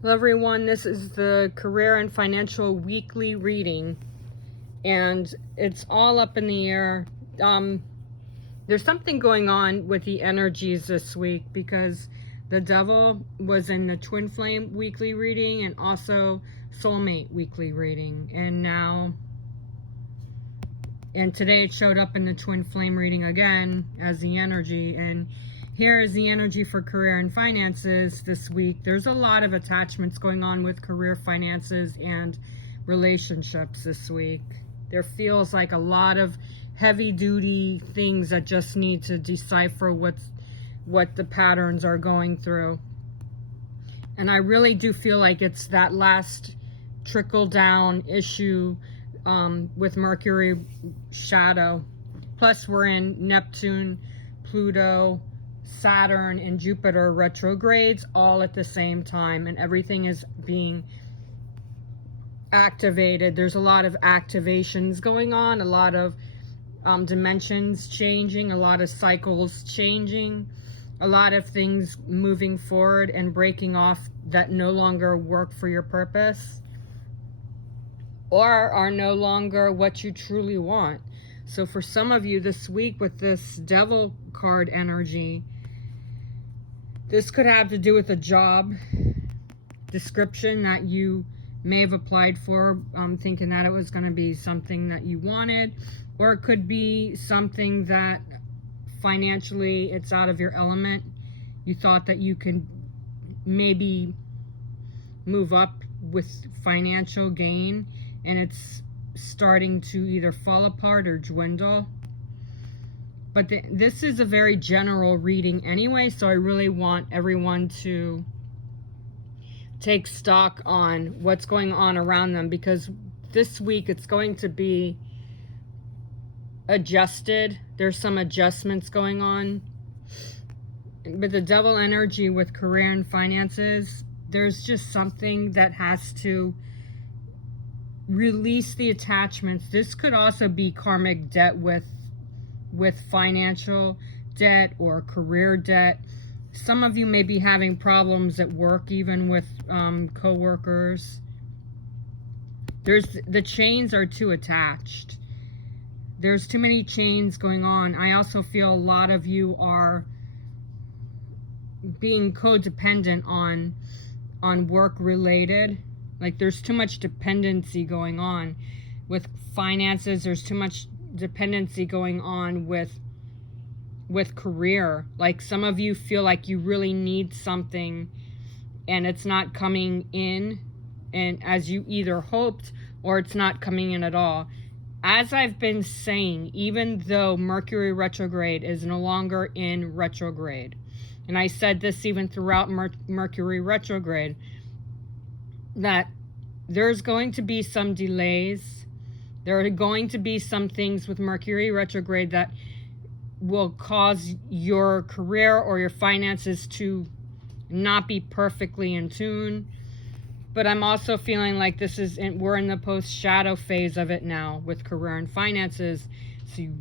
Hello everyone, this is the Career and Financial Weekly Reading, and it's all up in the air. There's something going on with the energies this week because the devil was in the Twin Flame Weekly Reading and also Soulmate Weekly Reading, and today it showed up in the Twin Flame reading again as the energy. And here is the energy for career and finances this week. There's a lot of attachments going on with career, finances, and relationships this week. There feels like a lot of heavy-duty things that just need to decipher what the patterns are going through. And I really do feel like it's that last trickle-down issue with Mercury shadow. Plus we're in Neptune, Pluto, Saturn, and Jupiter retrogrades all at the same time, and everything is being activated. There's a lot of activations going on, a lot of dimensions changing, a lot of cycles changing, a lot of things moving forward and breaking off that no longer work for your purpose or are no longer what you truly want. So for some of you this week with this devil card energy, this could have to do with a job description that you may have applied for, thinking that it was going to be something that you wanted, or it could be something that financially it's out of your element. You thought that you could maybe move up with financial gain, and it's starting to either fall apart or dwindle. But this is a very general reading anyway, so I really want everyone to take stock on what's going on around them, because this week it's going to be adjusted. There's some adjustments going on. But the devil energy with career and finances, there's just something that has to release the attachments. This could also be karmic debt with financial debt or career debt. Some of you may be having problems at work, even with co-workers. The chains are too attached. There's too many chains going on. I also feel a lot of you are being codependent on work related. Like there's too much dependency going on with finances. There's too much dependency going on with career. Like some of you feel like you really need something and it's not coming in and as you either hoped, or it's not coming in at all. As I've been saying, even though Mercury retrograde is no longer in retrograde, and I said this even throughout Mercury retrograde, that there's going to be some delays. There are going to be some things with Mercury retrograde that will cause your career or your finances to not be perfectly in tune. But I'm also feeling like we're in the post-shadow phase of it now with career and finances. So you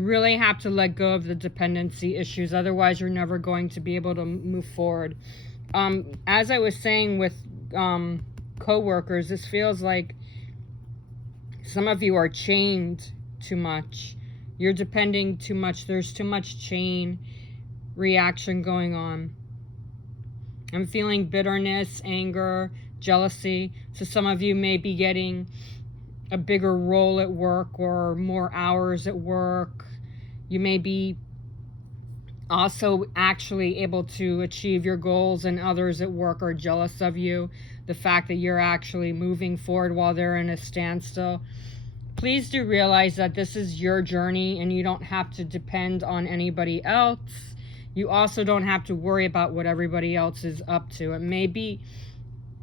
really have to let go of the dependency issues. Otherwise, you're never going to be able to move forward. As I was saying with co-workers, this feels like some of you are chained too much. You're depending too much. There's too much chain reaction going on. I'm feeling bitterness, anger, jealousy. So some of you may be getting a bigger role at work or more hours at work. You may be also actually able to achieve your goals, and others at work are jealous of you. The fact that you're actually moving forward while they're in a standstill. Please do realize that this is your journey and you don't have to depend on anybody else. You also don't have to worry about what everybody else is up to. It may be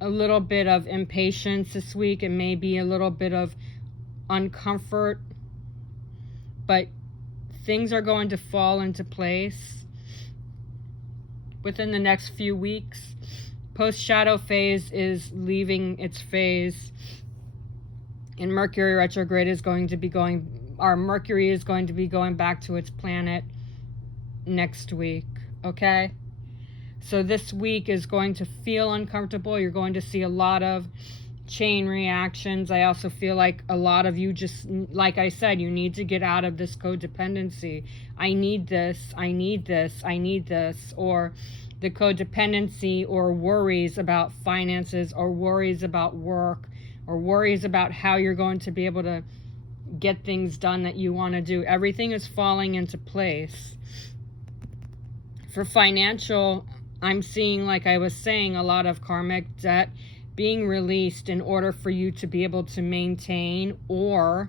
a little bit of impatience this week. It may be a little bit of uncomfort. But things are going to fall into place within the next few weeks. Post-shadow phase is leaving its phase. And Mercury retrograde is going to be Mercury is going to be going back to its planet next week, okay? So this week is going to feel uncomfortable. You're going to see a lot of chain reactions. I also feel like a lot of you just, like I said, you need to get out of this codependency. I need this, I need this, I need this, or the codependency or worries about finances or worries about work or worries about how you're going to be able to get things done that you want to do. Everything is falling into place. For financial, I'm seeing, like I was saying, a lot of karmic debt being released in order for you to be able to maintain or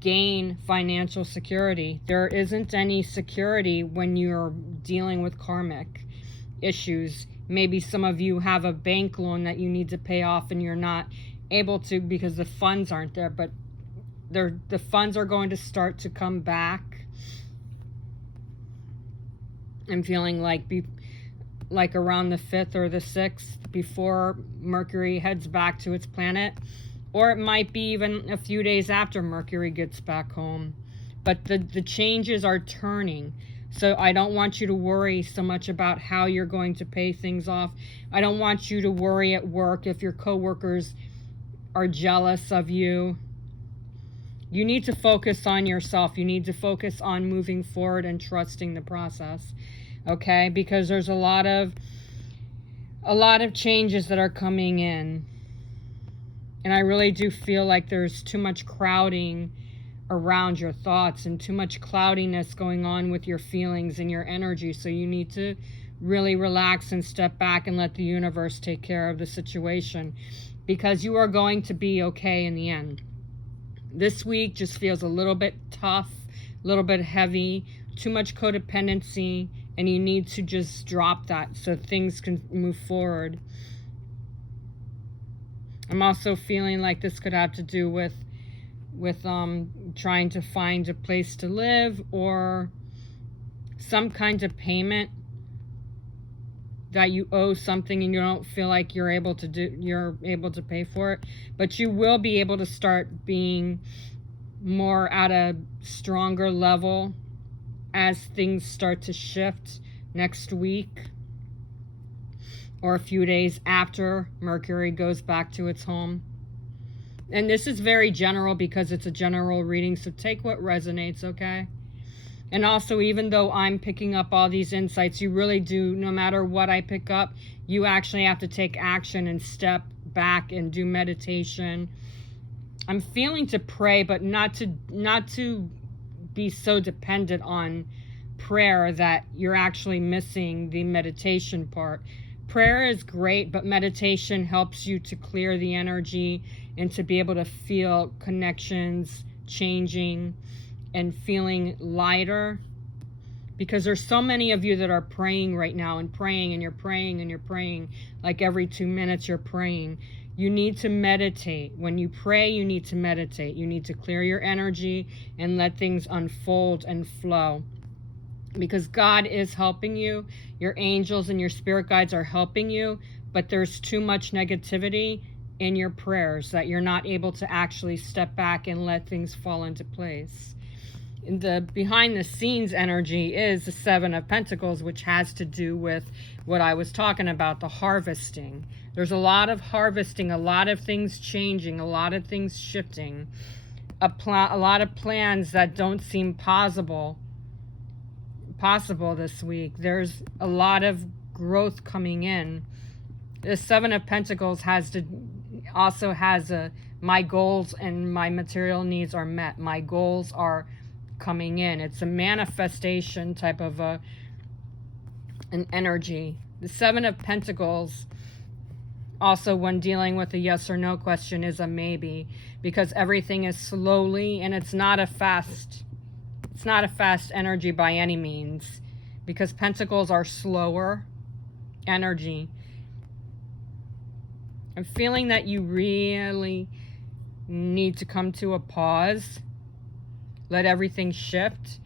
gain financial security. There isn't any security when you're dealing with karmic issues. Maybe some of you have a bank loan that you need to pay off and you're not able to because the funds aren't there, but the funds are going to start to come back. I'm feeling like around the 5th or the 6th before Mercury heads back to its planet, or it might be even a few days after Mercury gets back home. But the changes are turning. So I don't want you to worry so much about how you're going to pay things off. I don't want you to worry at work if your coworkers are jealous of you. You need to focus on yourself. You need to focus on moving forward and trusting the process. Okay? Because there's a lot of changes that are coming in. And I really do feel like there's too much crowding around your thoughts and too much cloudiness going on with your feelings and your energy. So you need to really relax and step back and let the universe take care of the situation, because you are going to be okay in the end. This week just feels a little bit tough, a little bit heavy, too much codependency, and you need to just drop that so things can move forward. I'm also feeling like this could have to do with trying to find a place to live or some kind of payment that you owe something and you don't feel like you're able to pay for it, but you will be able to start being more at a stronger level as things start to shift next week or a few days after Mercury goes back to its home. And this is very general because it's a general reading, so take what resonates, okay? And also, even though I'm picking up all these insights, you really do, no matter what I pick up, you actually have to take action and step back and do meditation. I'm feeling to pray, but not to be so dependent on prayer that you're actually missing the meditation part. Prayer is great, but meditation helps you to clear the energy and to be able to feel connections changing and feeling lighter, because there's so many of you that are praying right now and praying and you're praying and you're praying, like every 2 minutes you're praying. You need to meditate. When you pray, you need to meditate. You need to clear your energy and let things unfold and flow, because God is helping you. Your angels and your spirit guides are helping you, but there's too much negativity in your prayers that you're not able to actually step back and let things fall into place. The behind the scenes energy is the 7 of Pentacles, which has to do with what I was talking about, the harvesting. There's a lot of harvesting, a lot of things changing, a lot of things shifting, a lot of plans that don't seem possible this week. There's a lot of growth coming in. The 7 of Pentacles also has my goals and my material needs are met. My goals are coming in. It's a manifestation type of an energy. The 7 of Pentacles also, when dealing with a yes or no question, is a maybe, because everything is slowly, and it's not a fast energy by any means, because Pentacles are slower energy. I'm feeling that you really need to come to a pause. Let everything shift.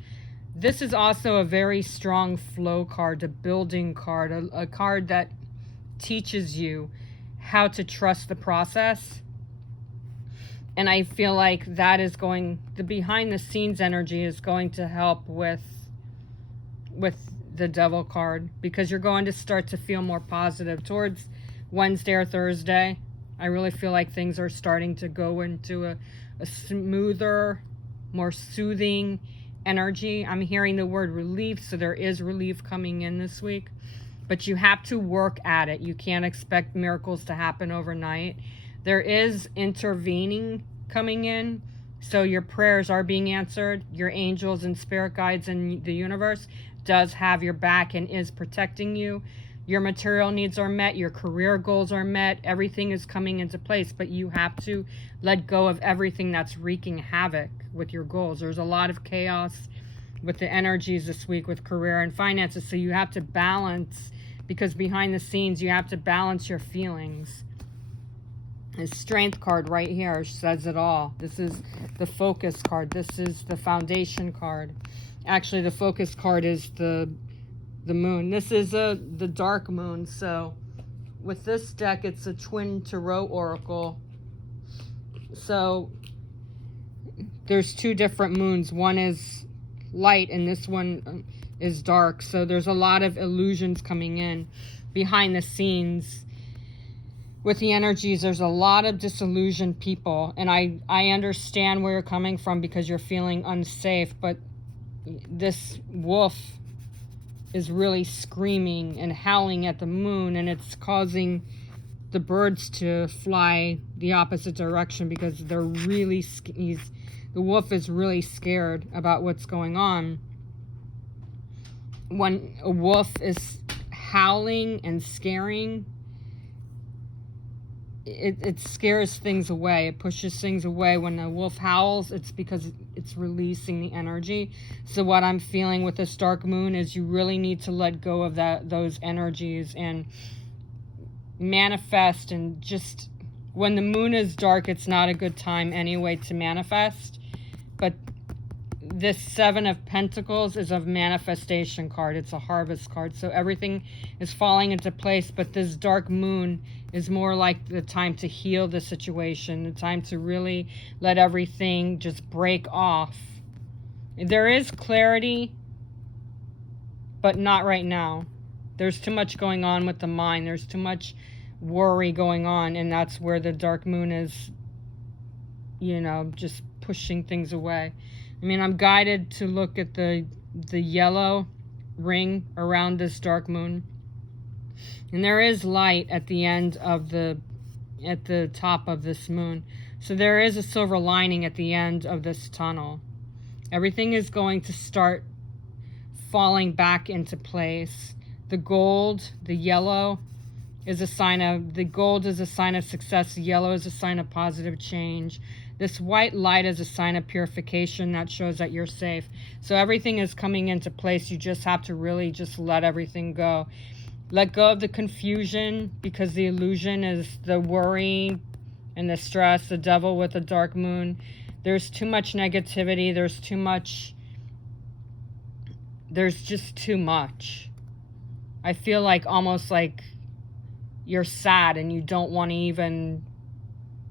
This is also a very strong flow card, a building card, a card that teaches you how to trust the process. And I feel like that is the behind the scenes energy is going to help with the Devil card, because you're going to start to feel more positive towards Wednesday or Thursday. I really feel like things are starting to go into a smoother, more soothing energy. I'm hearing the word relief, so there is relief coming in this week. But you have to work at it. You can't expect miracles to happen overnight. There is intervening coming in. So your prayers are being answered. Your angels and spirit guides in the universe does have your back and is protecting you. Your material needs are met. Your career goals are met. Everything is coming into place. But you have to let go of everything that's wreaking havoc with your goals. There's a lot of chaos with the energies this week with career and finances. So you have to balance, because behind the scenes you have to balance your feelings. The Strength card right here says it all. This is the Focus card. This is the Foundation card. Actually, the Focus card is the Moon. This is the Dark Moon. So with this deck, it's a Twin Tarot Oracle. So there's two different moons. One is light and this one is dark. So there's a lot of illusions coming in behind the scenes. With the energies, there's a lot of disillusioned people, and I understand where you're coming from because you're feeling unsafe, but this wolf is really screaming and howling at the moon, and it's causing the birds to fly the opposite direction because they're really, the wolf is really scared about what's going on. When a wolf is howling and scaring, it scares things away. It pushes things away. When a wolf howls, it's because it's releasing the energy. So what I'm feeling with this dark moon is you really need to let go of those energies and manifest. And just when the moon is dark, it's not a good time anyway to manifest. But this Seven of Pentacles is a manifestation card. It's a harvest card. So everything is falling into place. But this dark moon is more like the time to heal the situation, the time to really let everything just break off. There is clarity, but not right now. There's too much going on with the mind. There's too much worry going on, and that's where the dark moon is, just pushing things away. I mean, I'm guided to look at the yellow ring around this dark moon. And there is light at the end of at the top of this moon. So there is a silver lining at the end of this tunnel. Everything is going to start falling back into place. The gold, the yellow, the gold is a sign of success. The yellow is a sign of positive change. This white light is a sign of purification that shows that you're safe. So everything is coming into place. You just have to really just let everything go. Let go of the confusion, because the illusion is the worry and the stress, the devil with the dark moon. There's too much negativity. There's just too much. I feel like almost like you're sad and you don't want to even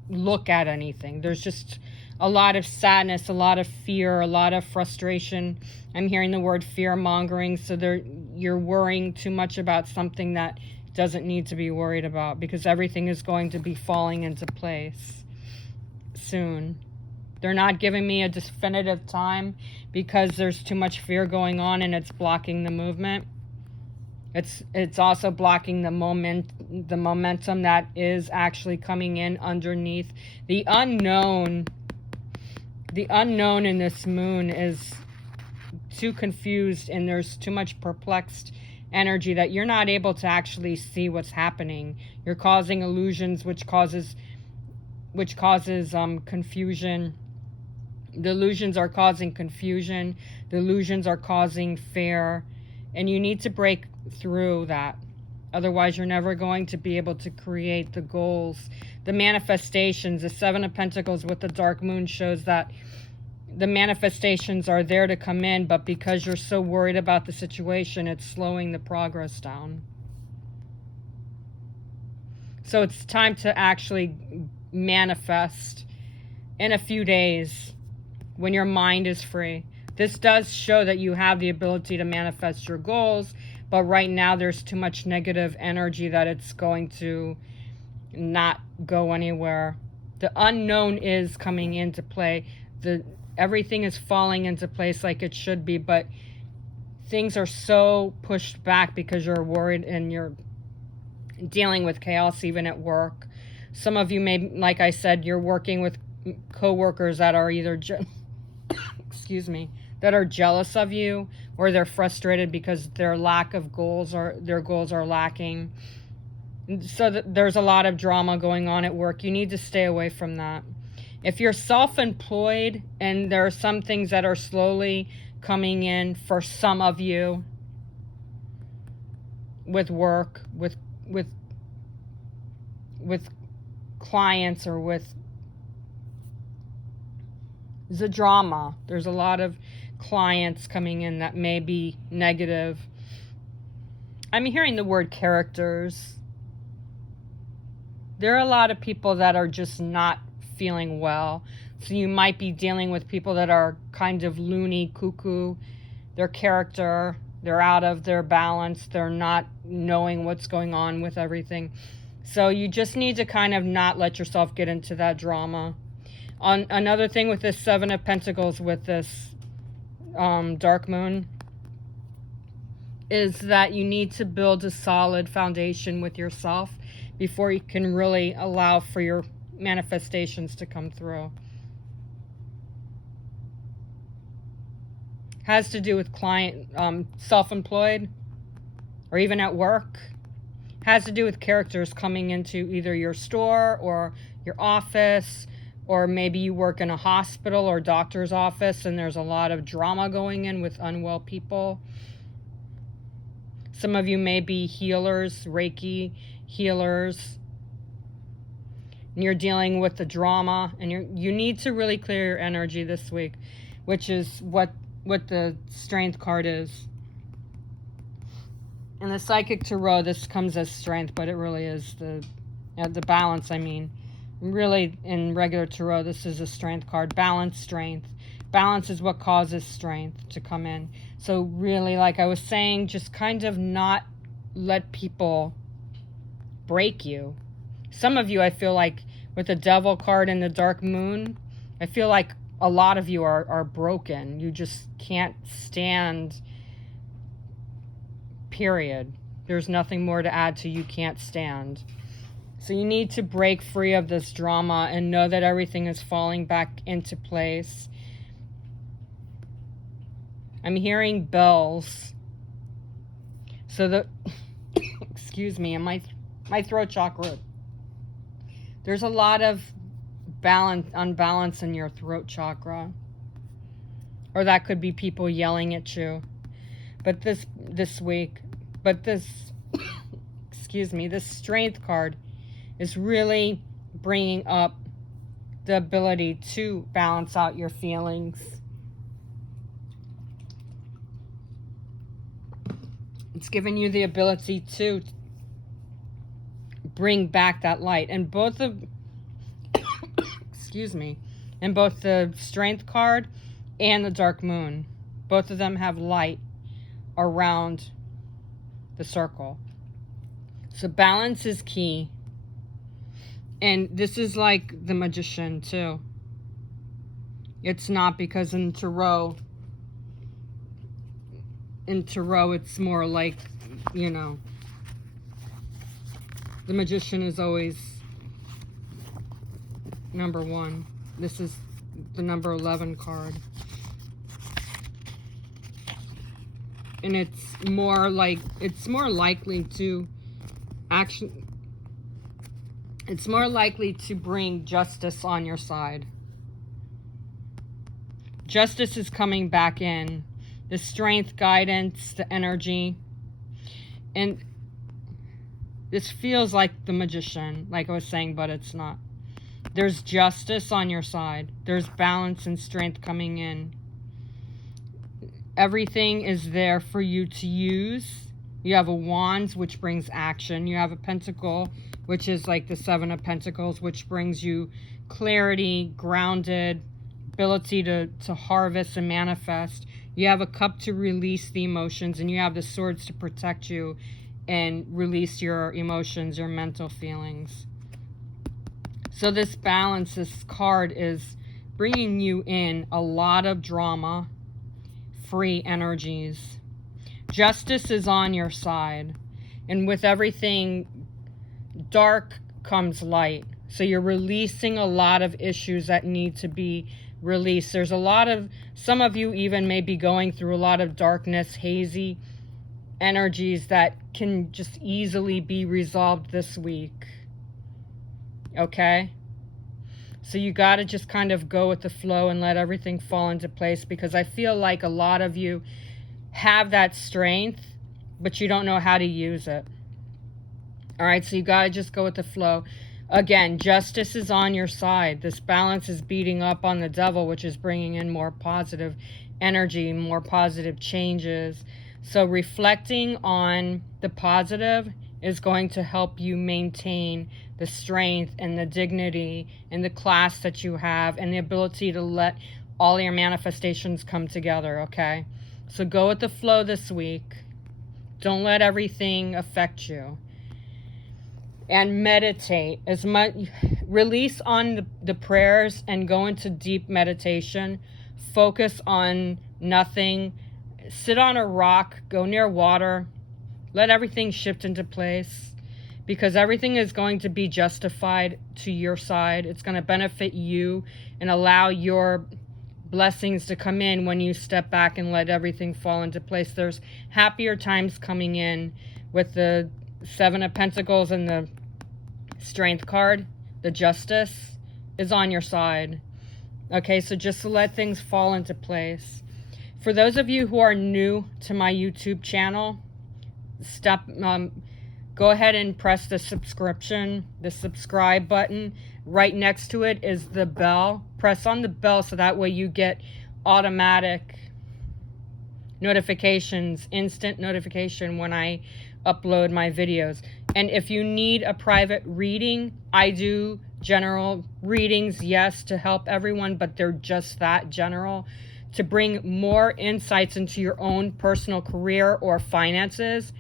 look at anything. There's just a lot of sadness, a lot of fear, a lot of frustration. I'm hearing the word fear-mongering. So you're worrying too much about something that doesn't need to be worried about, because everything is going to be falling into place soon. They're not giving me a definitive time because there's too much fear going on and it's blocking the movement. It's also blocking the momentum that is actually coming in underneath. The unknown in this moon is too confused, and there's too much perplexed energy that you're not able to actually see what's happening. You're causing illusions, which causes confusion. The illusions are causing confusion. The illusions are causing fear, and you need to break through that. Otherwise, you're never going to be able to create the goals, the manifestations. The Seven of Pentacles with the dark moon shows that the manifestations are there to come in, but because you're so worried about the situation, it's slowing the progress down. So it's time to actually manifest in a few days when your mind is free. This does show that you have the ability to manifest your goals, but right now there's too much negative energy that it's going to not go anywhere. The unknown is coming into play. Everything is falling into place like it should be, but things are so pushed back because you're worried and you're dealing with chaos even at work. Some of you may, like I said, you're working with co-workers that are either excuse me, that are jealous of you, or they're frustrated because their lack of goals, or their goals are lacking. So there's a lot of drama going on at work. You need to stay away from that. If you're self-employed, and there are some things that are slowly coming in for some of you with work, with clients, or with the drama. There's a lot of clients coming in that may be negative. I'm hearing the word characters. There are a lot of people that are just not feeling well. So you might be dealing with people that are kind of loony, cuckoo. Their character, they're out of their balance. They're not knowing what's going on with everything. So you just need to kind of not let yourself get into that drama. Another thing with this Seven of Pentacles, with this dark moon, is that you need to build a solid foundation with yourself before you can really allow for your manifestations to come through. Has to do with client, self-employed, or even at work. Has to do with characters coming into either your store or your office, or maybe you work in a hospital or doctor's office and there's a lot of drama going in with unwell people. Some of you may be healers, Reiki healers, and you're dealing with the drama, and you need to really clear your energy this week, which is what the Strength card is. In the Psychic Tarot, this comes as Strength, but it really is the Balance, I mean. Really, in regular Tarot, this is a Strength card. Balance, Strength. Balance is what causes strength to come in. So really, like I was saying, just kind of not let people break you. Some of you, I feel like, with the Devil card and the Dark Moon, I feel like a lot of you are broken. You just can't stand, period. There's nothing more to add to you can't stand. So you need to break free of this drama and know that everything is falling back into place. I'm hearing bells. So excuse me, and my throat chakra. There's a lot of unbalance in your throat chakra. Or that could be people yelling at you. But this week, excuse me, this Strength card is really bringing up the ability to balance out your feelings. It's giving you the ability to bring back that light. And both of, excuse me, and both the Strength card and the Dark Moon, both of them have light around the circle. So balance is key. And this is like the Magician too. It's not, because in Tarot it's more like, you know, the Magician is always number 1. This is the number 11 card. And it's more likely to bring justice on your side. Justice is coming back in. The strength, guidance, the energy. And this feels like the Magician, like I was saying, but it's not. There's justice on your side. There's balance and strength coming in. Everything is there for you to use. You have a Wands, which brings action. You have a Pentacle, which is like the Seven of Pentacles, which brings you clarity, grounded, ability to harvest and manifest. You have a cup to release the emotions, and you have the swords to protect you and release your emotions, your mental feelings. So this balance, this card is bringing you in a lot of drama, free energies. Justice is on your side. And with everything dark comes light. So you're releasing a lot of issues that need to be released. There's a lot of, some of you even may be going through a lot of darkness, hazy energies that can just easily be resolved this week. Okay? So you got to just kind of go with the flow and let everything fall into place, because I feel like a lot of you have that strength, but you don't know how to use it. All right, so you got to just go with the flow. Again, justice is on your side. This balance is beating up on the devil, which is bringing in more positive energy, more positive changes. So reflecting on the positive is going to help you maintain the strength and the dignity and the class that you have, and the ability to let all your manifestations come together, okay? So go with the flow this week. Don't let everything affect you. And meditate as much. Release on the prayers and go into deep meditation. Focus on nothing. Sit on a rock. Go near water. Let everything shift into place, because everything is going to be justified to your side. It's going to benefit you and allow your blessings to come in when you step back and let everything fall into place. There's happier times coming in with the Seven of Pentacles and the Strength card. The Justice is on your side. Okay, so just to let things fall into place. For those of you who are new to my YouTube channel, go ahead and press the subscribe button. Right next to it is the bell. Press on the bell so that way you get automatic notifications, instant notification when I upload my videos. And if you need a private reading, I do general readings, yes, to help everyone, but they're just that general, to bring more insights into your own personal career or finances.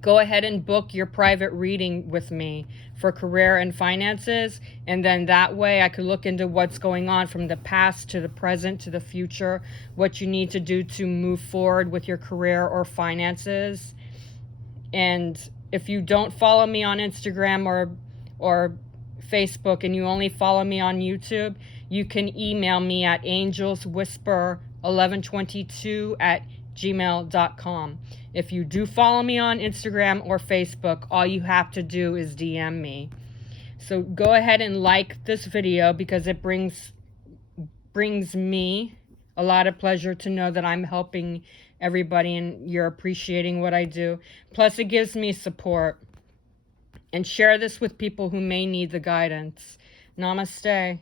Go ahead and book your private reading with me for career and finances, and then that way I could look into what's going on from the past to the present to the future, what you need to do to move forward with your career or finances. And if you don't follow me on Instagram or Facebook, and you only follow me on YouTube, you can email me at angelswhisper1122@gmail.com. If you do follow me on Instagram or Facebook, all you have to do is DM me. So go ahead and like this video, because it brings me a lot of pleasure to know that I'm helping everybody and you're appreciating what I do. Plus, it gives me support. And share this with people who may need the guidance. Namaste.